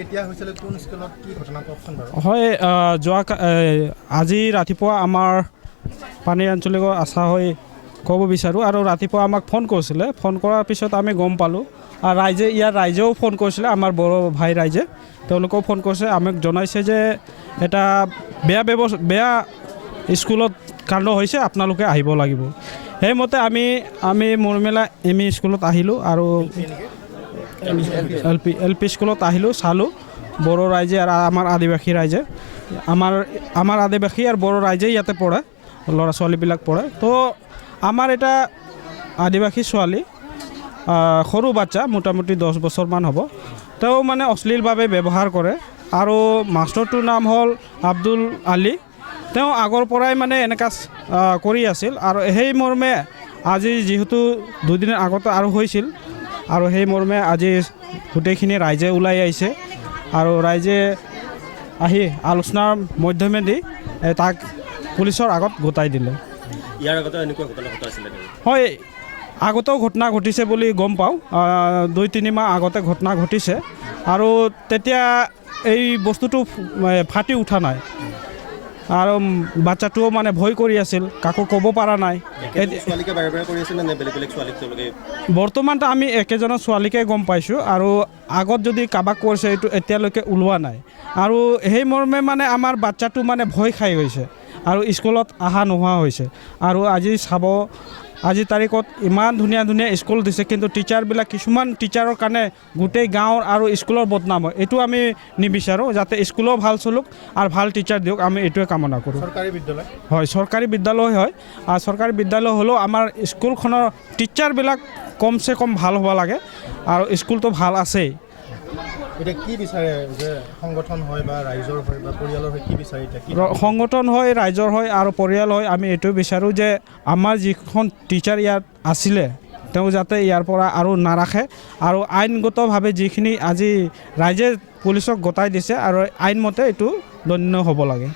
কেতিয়া হৈছিল কোন স্কুলত কি ঘটনা কওকচোন বাৰু হয় আজি ৰাতিপুৱা আমাৰ পানী আঞ্চলিকৰ আশা হৈ ক'ব বিচাৰোঁ আৰু ৰাতিপুৱা আমাক ফোন কৰিছিলে ফোন কৰাৰ পিছত আমি গম পালোঁ আৰু ৰাইজেও ফোন কৰিছিলে আমাৰ বড়ো ভাই ৰাইজে তেওঁলোকেও ফোন কৰিছে আমাক জনাইছে যে এটা বেয়া স্কুলত কাণ্ড হৈছে আপোনালোকে আহিব লাগিব সেইমতে আমি মৰমেলা এম ই স্কুলত আহিলোঁ আৰু এল পি স্কুলত আহিলোঁ চালোঁ বড়ো ৰাইজে আৰু আমাৰ আদিবাসী ৰাইজে আমাৰ আদিবাসী আৰু বড়ো ৰাইজে ইয়াতে পঢ়ে ল'ৰা ছোৱালীবিলাক পঢ়ে তো আমাৰ এটা আদিবাসী ছোৱালী সৰু বাচ্চা মোটামুটি 10 বছৰমান হ'ব তেওঁ মানে অশ্লীলভাৱে ব্যৱহাৰ কৰে আৰু মাষ্টৰটোৰ নাম হ'ল আব্দুল আলী তেওঁ আগৰ পৰাই মানে এনেকুৱা কৰি আছিল আৰু সেই মৰ্মে আজি যিহেতু দুদিনৰ আগতে আৰু হৈছিল আৰু সেই মৰ্মে আজি গোটেইখিনি ৰাইজে ওলাই আহিছে আৰু ৰাইজে আহি আলোচনাৰ মাধ্যমেদি তাক পুলিচৰ আগত গোটাই দিলে ইয়াৰ আগতে এনেকুৱা ঘটনা ঘটাইছিলে হয় আগতেও ঘটনা ঘটিছে বুলি গম পাওঁ 2-3 মাহ আগতে ঘটনা ঘটিছে আৰু তেতিয়া এই বস্তুটো ফাটি উঠা নাই আৰু বাচ্চাটোও মানে ভয় কৰি আছিল কাকো ক'ব পৰা নাই বৰ্তমানটো আমি একেজনৰ ছোৱালীকে গম পাইছোঁ আৰু আগত যদি কাবাক কৰিছে এইটো এতিয়ালৈকে ওলোৱা নাই আৰু সেই মৰ্মে মানে আমাৰ বাচ্চাটো মানে ভয় খাই গৈছে আৰু স্কুলত অহা নোহোৱা হৈছে আৰু আজি তাৰিখত ইমান ধুনীয়া স্কুল দিছে কিন্তু টিচাৰবিলাক কিছুমান টিচাৰৰ কাৰণে গোটেই গাঁৱৰ আৰু স্কুলৰ বদনাম হয় এইটো আমি নিবিচাৰোঁ যাতে স্কুলো ভাল চলক আৰু ভাল টিচাৰ দিয়ক আমি এইটোৱে কামনা কৰোঁ চৰকাৰী বিদ্যালয় হয় চৰকাৰী বিদ্যালয় হয় আৰু চৰকাৰী বিদ্যালয় হ'লেও আমাৰ স্কুলখনৰ টিচাৰবিলাক কমচে কম ভাল হ'ব লাগে আৰু স্কুলটো ভাল আছেই এতিয়া কি বিচাৰে যে সংগঠন হয় বা ৰাইজৰ হয় বা পৰিয়ালৰ হয় কি বিচাৰে সংগঠন হয় ৰাইজৰ হয় আৰু পৰিয়াল হয় আমি এইটো বিচাৰোঁ যে আমাৰ যিখন টিচাৰ ইয়াত আছিলে তেওঁ যাতে ইয়াৰ পৰা আৰু নাৰাখে আৰু আইনগতভাৱে যিখিনি আজি ৰাইজে পুলিচক গতাই দিছে আৰু আইনমতে এইটো দণ্ড হ'ব লাগে